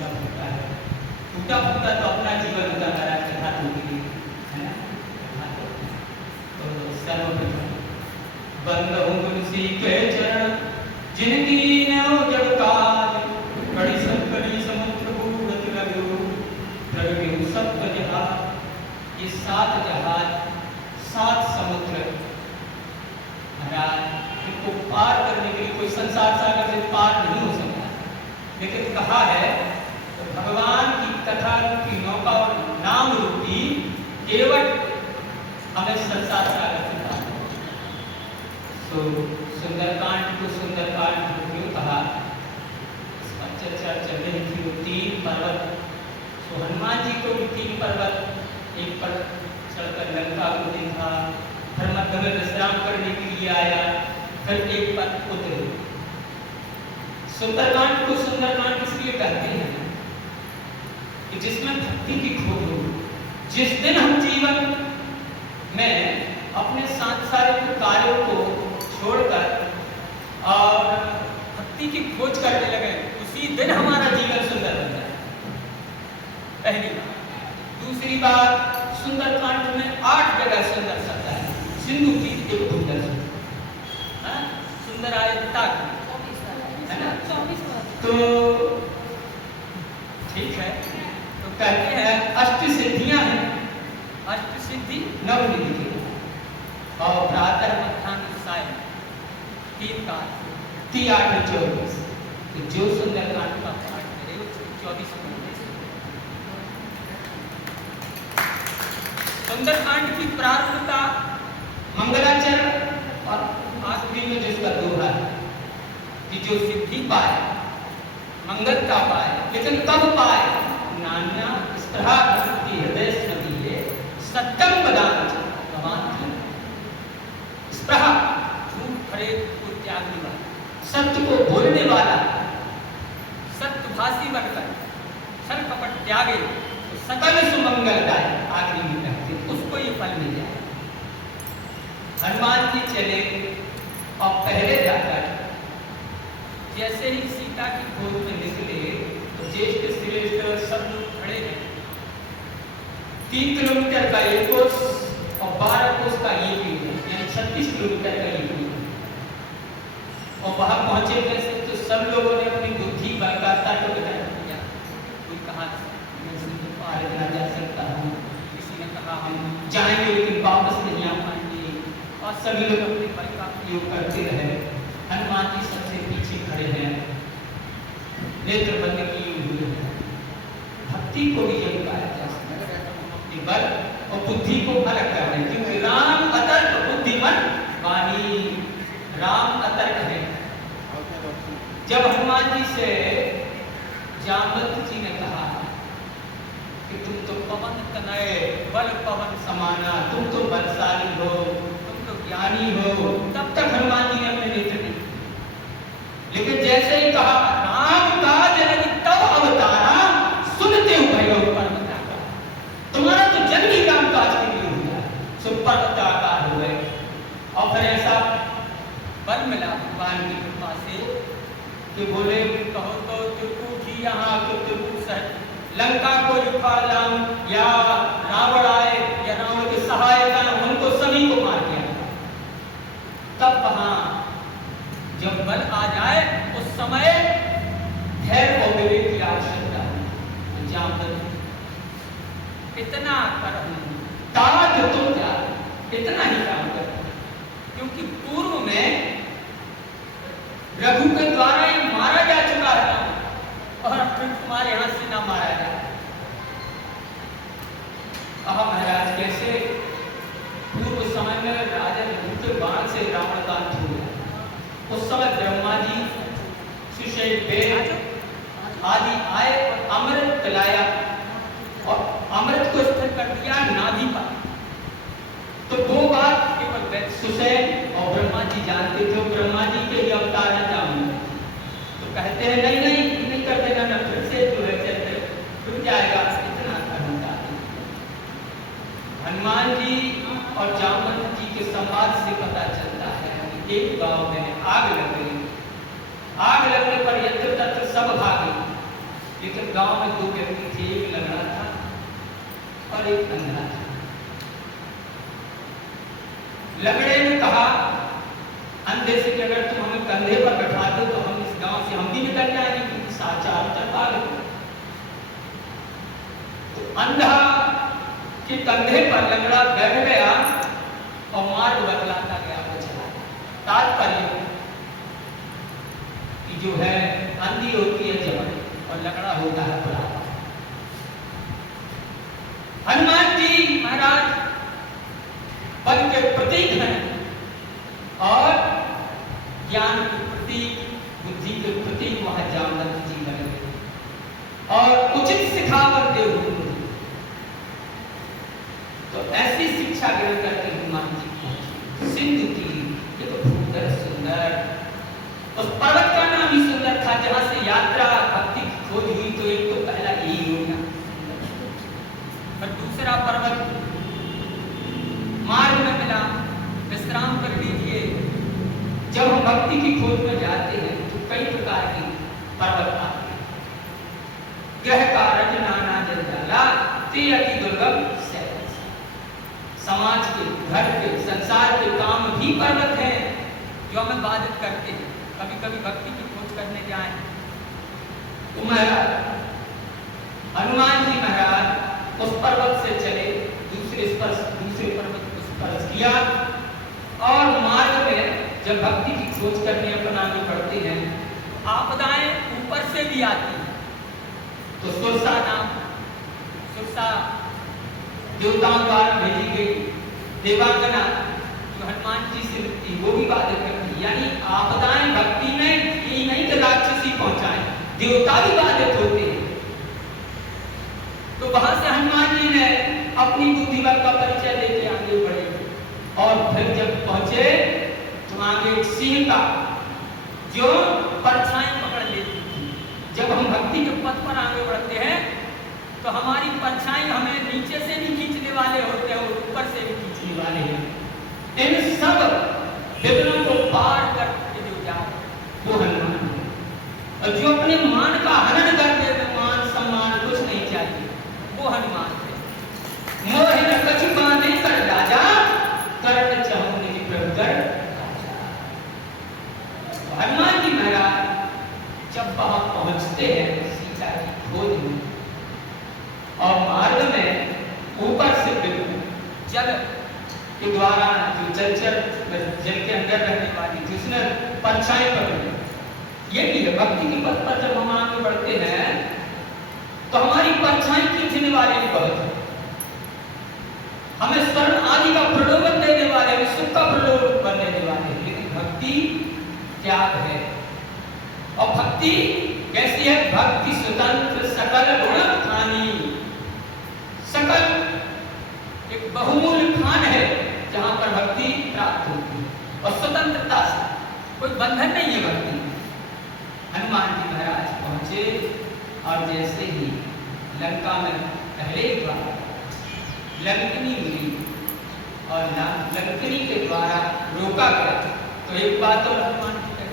टूटा फूटा है, टूटा फूटा तो अपना जीवन उदा करा चढ़ा दूंगी, है ना? तो सर्वप्रथम बंद हूँ तुलसी के चरण, जिनकी नौ जड़काल, कड़ी संकड़ी समुद्र बूढ़ लगे प्रगटे सप्त जहाज। ये 7 जहाज 7 समुद्र महाराज, इनको पार करने के लिए कोई संसार सागर से पार नहीं हो सकता, लेकिन कहा है तो भगवान की कथा रूपी नौका और नाम रूपी केवट हमें संसार सागर से पार हो। तो सुंदरकांड को सुंदरकांड क्यों कहा, इस पर चर्चा चल रही थी। वो 3 पर्वत, तो हनुमान जी को भी 3 पर्वत, एक पर चढ़कर लंका को देखा, फिर मध्य में विश्राम करने के लिए आया, फिर एक पर उतरे। सुंदरकांड को सुंदरकांड इसलिए कहते हैं कि जिसमें भक्ति की खोज हो। जिस दिन हम जीवन में अपने सांसारिक कार्यों को छोड़कर और भक्ति की खोज करने लगे, उसी दिन हमारा जीवन सुंदर बन जाए, पहली बात। दूसरी बात, सुंदरकांड में 8 जगह सुंदर शब्द है, सिंधु की एक सुंदर सुंदर आयता है ना, तो ठीक है। तो कहते हैं अष्ट सिद्धियां हैं, अष्ट सिद्धि नवनिधि और प्रातः मध्याह्न सायं 3 काल 3 8 24। तो जो सुंदरकांड का पाठ करे 24 सुंदरकांड की प्रारंभता मंगलाचरण और आखिरी में जिसका दोहा है कि जो सिद्धि पाए मंगलता पाए, लेकिन कब पाए? नान्या स्पृहा भक्ति हृदय स्मृति सत्यम बदान भगवान। स्पृहा झूठ खरे को त्यागने वाला, सत्य को बोलने वाला, सत्यभाषी बनकर छल कपट त्यागे तो सकल सुमंगलदाय आखिरी में कहते उसको ये फल मिल जाए। हनुमान जी चले और पहले जाकर जैसे ही सीता की खोज में निकले तो ज्येष्ठ श्रेष्ठ सब लोग खड़े हैं। 3 किलोमीटर का एक कोस और 12 कोस का ये किलोमीटर, यानी 36 किलोमीटर का ये किलोमीटर। और वहां पहुंचे कैसे? तो सब लोगों ने अपनी बुद्धि बरकरार तो विचार किया, कोई कहा मैं सिंधु पार ना जा सकता हूँ, किसी ने कहा हम जाएंगे लेकिन वापस नहीं आ पाएंगे, और सभी लोग अपने बल का प्रयोग करते रहे। हनुमान जी सबसे पीछे खड़े हैं, नेत्र बंद किए हुए हैं। भक्ति को भी यही कहा जा सकता है, बल और बुद्धि को अलग कर रहे हैं, क्योंकि राम अतर्क बुद्धिमान वाणी, राम अतर्क है। जब हनुमान जी से जामवंत जी ने कहा कि तुम तो पवन तनय बल पवन समाना, तुम तो बलशाली हो, तुम तो ज्ञानी हो, तब तक हनुमान जी ने अपने नेत्र नहीं, लेकिन जैसे ही कहा राम का जननी तब अवतारा, सुनते हुए पर्वत आकार, तुम्हारा तो जन्म ही राम काज के लिए हुआ, सो पर्वत आकार हुए। और फिर ऐसा बल मिला भगवान की कृपा से कि बोले कहो तो त्रिकूट ही यहाँ तो त्रिकूट सहित लंका को उखाड़ लाऊं, या रावण आए या रावण की सहायता, उनको सभी को मार दिया। तब वहां जब बल आ जाए उस समय धैर्य और विवेक की आवश्यकता है। तो जामवंत इतना कर ताज तो क्या, इतना ही काम कर, क्योंकि पूर्व में रघु के द्वारा ही मारा जा चुका है और फिर तुम्हारे हाथ से ना मारा जाए। कहा महाराज कैसे? पूर्व समय में राजा रघु के बाण से रावण का अंत हुआ। उस समय ब्रह्मा जी सुषेण वेद आदि आए और अमृत पिलाया और अमृत को स्थिर कर दिया नाभि पर। तो वो बात केवल सुषेण और ब्रह्मा जी जानते थे, ब्रह्मा जी के ही अवतार है जामवंत। तो कहते हैं नहीं नहीं नहीं कर देना ना, फिर से जो है चलते रुक जाएगा, इतना करना। हनुमान जी और जामवंत जी के संवाद से पता चलता है कि एक गांव में आग लग गई। आग लगने पर यत्र तत्र सब भागे, लेकिन गांव में दो व्यक्ति थे, एक लंगड़ा था और एक अंधा था। लंगड़े ने कहा अंधे से कि अगर तुम हमें कंधे पर बैठा दो तो हम इस गांव से हम भी निकल जाएंगे, क्योंकि चारों तरफ आ गए। तो अंधा के कंधे पर लंगड़ा बैठ गया और मार्ग बतलाता गया, वो चला। तात्पर्य कि जो है अंधी होती है जबन और लंगड़ा होता है बुढ़ापा। हनुमान जी महाराज बल के प्रतीक हैं और ज्ञान के प्रतीक, बुद्धि के प्रतीक वहां जामवंत जी बने और उचित सिखावत दे हुए। तो ऐसी शिक्षा ग्रहण करके हनुमान जी पहुंचे सिंधु तीर। ये तो सुंदर सुंदर, उस पर्वत का नाम ही सुंदर था जहां से यात्रा भक्ति की खोज हुई। तो एक तो पहला यही हो गया, और दूसरा पर्वत मार्ग में मिला, विश्राम कर लीजिए। जब हम भक्ति की खोज में जाते हैं तो कई प्रकार की पर्वत आते हैं। ग्रह कारज नाना जंजाला ते अति दुर्गम सहज। समाज के, घर के, संसार के काम भी पर्वत हैं जो हमें बाधित करते हैं। कभी कभी भक्ति की खोज करने जाएं तो महाराज हनुमान जी महाराज उस पर्वत से चले, दूसरे पर्वत को स्पर्श किया और मार्ग में जब भक्ति की खोज करने अपनाने पड़ते हैं, आपदाएं ऊपर से भी आती हैं। तो सुरसा देवताओं द्वारा भेजी गई देवांगना जो हनुमान जी से मिलती, वो भी बाधित करती। यानी आपदाएं भक्ति में ये नहीं कि राक्षसी पहुंचाए, देवता भी बाधित होते हैं। तो वहां से हनुमान जी ने अपनी बुद्धिबल का परिचय लेके आगे बढ़े और फिर जब पहुंचे तो आगे एक सिंह का जो परछाई पकड़ लेती थी। जब हम भक्ति के पथ पर आगे बढ़ते हैं तो हमारी परछाई हमें नीचे से भी खींचने वाले होते हैं और ऊपर से भी खींचने वाले हैं। इन सब विघ्नों को पार करके जो जाए वो हनुमान है। और जो अपने मान का हनन करते हैं, मान सम्मान कुछ नहीं चाहिए, वो हनुमान है। मोह न कछु बांधे कर राजा, करण चाहूं निज प्रभु कर राजा। हनुमान जी महाराज जब वहां पहुंचते हैं सीता की खोज में और मार्ग में ऊपर से जल के द्वारा जो जल के अंदर रहने वाली जिसने परछाई पकड़ी, ये भी है भक्ति की पथ पर जब हम आगे बढ़ते हैं तो हमारी परछाई खींचने वाले भी बहुत है। हमें स्वर्ण आदि का प्रलोभन देने वाले, हमें सुख का प्रलोभन देने वाले, लेकिन भक्ति त्याग है। और भक्ति कैसी है? भक्ति स्वतंत्र सकल गुण खानी। सकल एक बहुमूल्य खान है जहां पर भक्ति प्राप्त होती है और स्वतंत्रता से कोई बंधन नहीं है भक्ति। हनुमान जी महाराज पहुंचे और जैसे ही लंका में पहले बार लंकनी मिली और लंकनी के द्वारा रोका गया, तो एक बात और हनुमान जी कहे,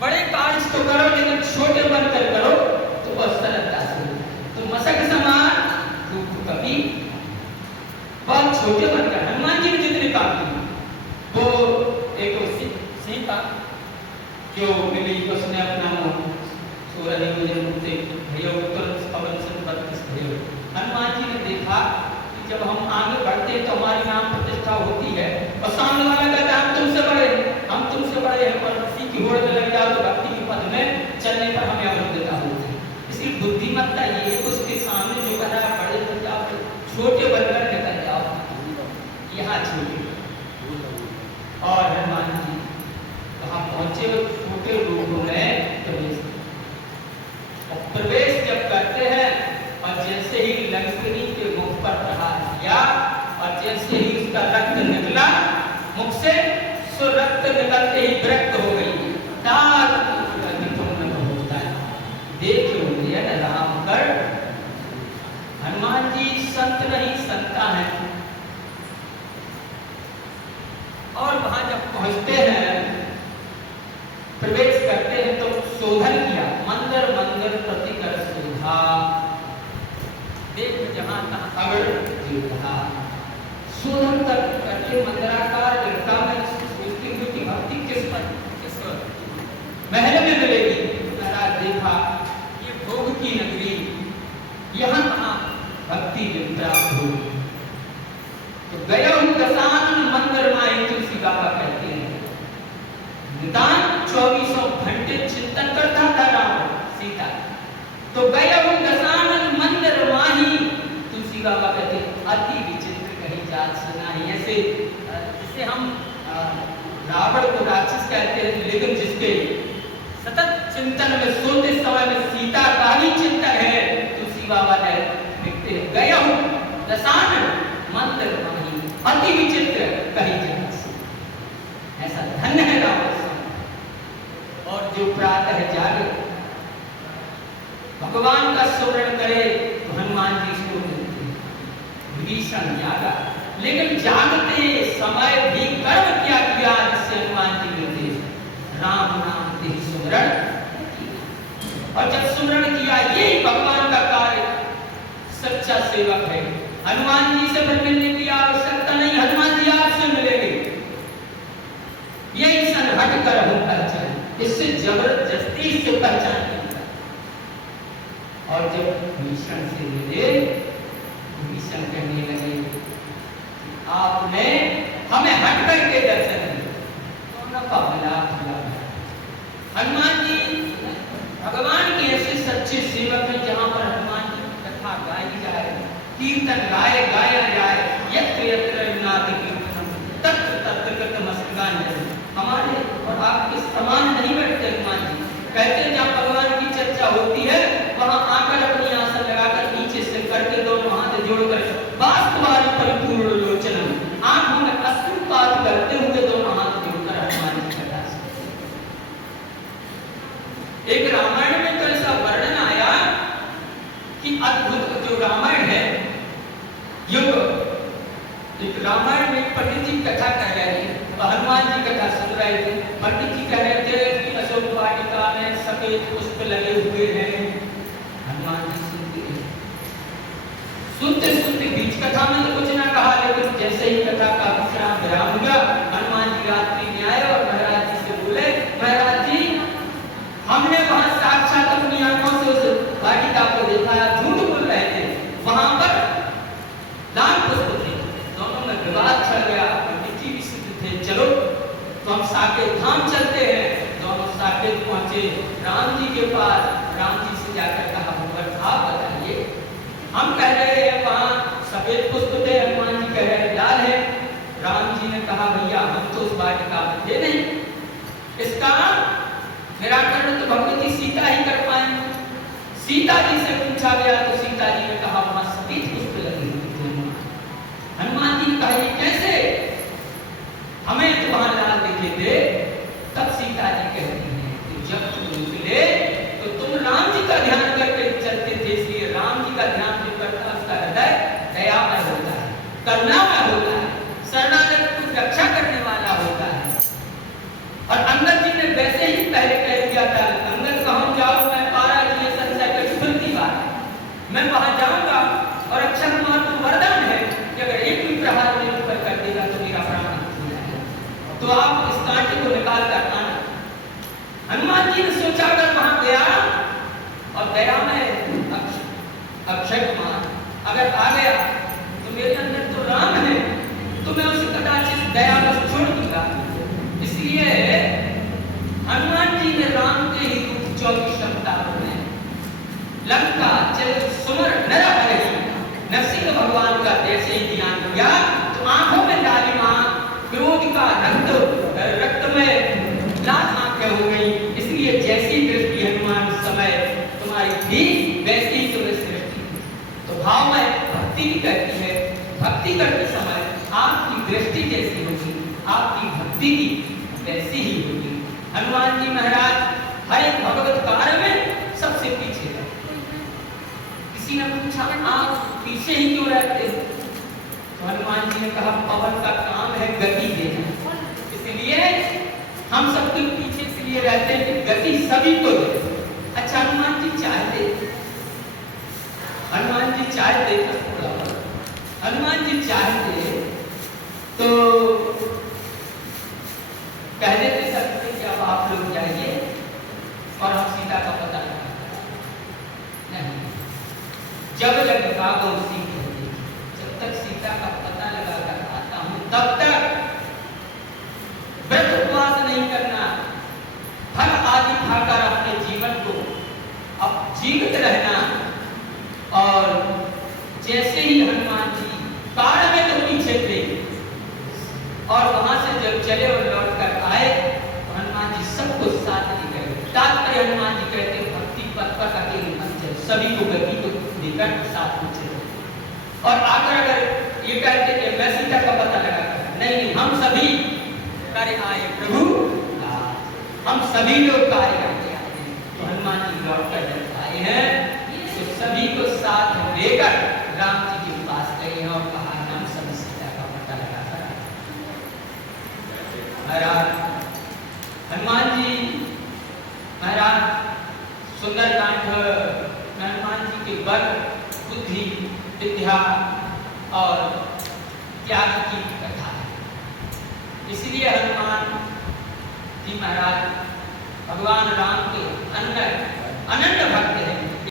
बड़े कार्य तो करो लेकिन छोटे बनकर करो तो बहुत सरलता से। तो मशक समान रूप कभी बहुत छोटे बनकर हनुमान जी ने जितने काम किए वो एक सिंह का जो मिली उसने अपना सूरज मुझे मुझसे भयो उत्तर पवन संपत्ति भयो। हनुमान जी ने देखा कि जब हम आगे बढ़ते हैं तो हमारी नाम प्रतिष्ठा होती है और सामने वाला कहता है हम तुमसे बड़े हैं और किसी की होड़ में लग जाओ तो भक्ति के पद में चलने पर हमें अवरुद्धता होती है। इसकी बुद्धिमत्ता ये है उसके सामने जो कह रहा बड़े बन जाओ, छोटे बनकर निकल जाओ, यहाँ छोटे। और हनुमान जी वहां पहुंचे छोटे रूप में प्रवेश जब करते हैं और जैसे ही लंकनी के मुख पर प्रहार किया और जैसे ही उसका रक्त निकला मुख से, सो रक्त निकलते ही विरक्त हो गई। देख राम कर। हनुमान जी संत नहीं संता है। और वहां जब पहुंचते हैं प्रवेश करते हैं तो शोधन किया, मंदिर मंदिर प्रतिकर शोधा। कहाँ कहाँ अगड़ जी कहा शोधन तक करके मंदिराकार लड़का में सोचती हुई कि भक्ति किस महल में मिलेगी। महाराज देखा ये भोग की नगरी, यहाँ कहाँ भक्ति में प्राप्त होगी। तो गया हूँ दशानन मंदिर माई, तुलसी बाबा कहते हैं निदान 24 घंटे चिंतन करता था राम सीता। तो गया हूँ दशानन मंदिर माही, तुलसी बाबा कहते अति विचित्र कहीं जात सुना ही। ऐसे जिसे हम रावण को राक्षस कहते हैं, लेकिन जिसके सतत चिंतन में सोते समय में सीता का ही चिंतन है, तुलसी बाबा ने लिखते गया हूँ दशानन मंदिर माही, अति विचित्र कहीं जात सुना। ऐसा धन्य है रावण। और जो प्रातः जागे भगवान का स्मरण करे तो हनुमान जी इसको मिलते हैं। विभीषण जागा, लेकिन जागते समय भी कर्म क्या किया जिससे हनुमान जी मिलते हैं? राम नाम दे सुमरण। और जब सुमरण किया, यही भगवान का कार्य, सच्चा सेवक है। हनुमान जी से मिलने की आवश्यकता नहीं, हनुमान जी आपसे मिलेंगे। यही सन हट कर हम पहचान, इससे जबरदस्ती से पहचान नहीं। और जब भीषण से मिले, भीषण कहने लगे आपने हमें हट करके दर्शन दिए। हनुमान जी भगवान के ऐसे सच्चे सेवक हैं, जहां पर हनुमान जी कथा गाई जाए, कीर्तन गाए गाया जाए, यत्र यत्र नाद कीर्तनम तत्र तत्र कृतमस्तकांजलि। हमारे और आपके समान नहीं बैठते हनुमान जी। कहते हैं जहाँ भगवान की चर्चा होती है, वहां आकर अपनी आसन लगाकर नीचे से करके दोनों हाथ जोड़कर वास्तवारी परिपूर्ण लोचनम, आंखों में अश्रुपात करते हुए दोनों हाथ जोड़कर हनुमान जी कथा। एक रामायण में तो ऐसा वर्णन आया कि अद्भुत, जो रामायण है युग, एक रामायण में पंडित जी कथा कह रहे थे, हनुमान जी कथा सुन रहे थे। पंडित जी कह रहे थे कि अशोक वाटिका में सफेद पुष्प लगे हुए हैं। हनुमान जी सुनते सुनते बीच कथा में तो कुछ ना कहा, लेकिन जैसे ही कथा का विराम हुआ, हनुमान जी रात्रि में आए और महाराज जी से बोले महाराज जी हमने वहां साक्षात अपनी आंखों से उस वाटिका को देखा, झूठ बोल रहे थे, वहां पर लाल पुष्प थे। दोनों में विवाद चल गया, पंडित जी भी सिद्ध थे, चलो तो हम साकेत धाम चलते हैं। दोनों साकेत पहुंचे राम जी के पास। राम जी से जाकर कहा भगवान आप बताइए, हम कह रहे हैं वहां सफेद पुष्प थे, हनुमान जी कह रहे हैं लाल है। राम जी ने कहा भैया हम तो उस वाटिका में थे नहीं, इसका निराकरण तो भगवती सीता ही कर पाएंगे। सीता जी से पूछा गया तो सीता जी ने कहा वहां सफेद पुष्प लगे हुए थे। हनुमान जी ने कहा ये कैसे, हमें तो वहां लाल दिखे थे। तब सीता जी कहती हैं कि जब तुम निकले तो तुम राम जी का ध्यान करके चलते थे, इसलिए राम जी का ध्यान जो करता है उसका हृदय दयामय होता है, करुणामय होता है, शरणागत की रक्षा करने वाला होता है। और अंगद जी ने वैसे ही पहले कह दिया था, अंगद कहाँ जाओ, मैं पारा जी संशय की सुनती बात, मैं वहां जाऊंगा और अक्षय कुमार को वरदान है कि अगर एक भी प्रहार मेरे ऊपर कर देगा तो मेरा प्राण हो जाएगा, तो आप इस कांटे को निकाल कर आना। हनुमान जी ने सोचा अगर वहां गया और दया में अक्षय कुमार अगर आ गया तो मेरे अंदर तो राम है, तो मैं उसे कदाचित दया बस छोड़ दूंगा। इसलिए हनुमान जी ने राम के ही रूप 24 अवतारों में लंका चल सुमर नर हरि नरसिंह भगवान का जैसे ही ध्यान किया तो आंखों में लालिमा, क्रोध का रक्त में लाल आंखें हो गई। इसलिए जैसी दृष्टि हनुमान उस समय तुम्हारी थी वैसी ही तुम्हें सृष्टि। तो भाव में भक्ति भी करती है, भक्ति करते समय आपकी दृष्टि जैसी होगी, आपकी भक्ति की वैसी ही होगी। हनुमान जी महाराज हर एक भगवत कार्य में सबसे पीछे है। किसी ने पूछा आप पीछे ही क्यों रहते हैं? तो हनुमान जी ने कहा पवन का काम है गति देना, इसलिए हम सबके पीछे इसलिए रहते हैं कि गति सभी को दे। अच्छा हनुमान जी चाहते चाहते, हनुमान जी चाहते तो कह देते सकते कि अब आप लोग जाइए और हम सीता का पता लगाते। नहीं, जब लग राघव सिंह कहते, जब तक सीता का पता लगा कर आता हूं तब तक व्रत उपवास नहीं करना, फल आदि खाकर अपने जीवन को अब जीवित रहना। और जैसे ही हनुमान जी कार में तो पीछे थे और वहां से जब चले और लौट कर आए तो हनुमान जी सबको साथ ले गए। तात्पर्य हनुमान जी कहते भक्ति पथ पर अकेले मत चलो, सभी को गति को लेकर साथ में चलो। और आकर अगर ये कहते कि मैं सीता का पता लगा कर, नहीं, हम सभी कार्य आए प्रभु, हम सभी लोग कार्य करके आए हैं। तो हनुमान जी लौट कर जब आए हैं तो सभी को साथ लेकर राम जी के पास गए हैं और कहा हम सभी सीता का पता लगा कर महाराज। हनुमान जी महाराज सुंदरकांड हनुमान जी के बल, बुद्धि, विद्या और त्याग की कथा है। इसलिए हनुमान जी महाराज भगवान राम के अनन्य भक्त हैं।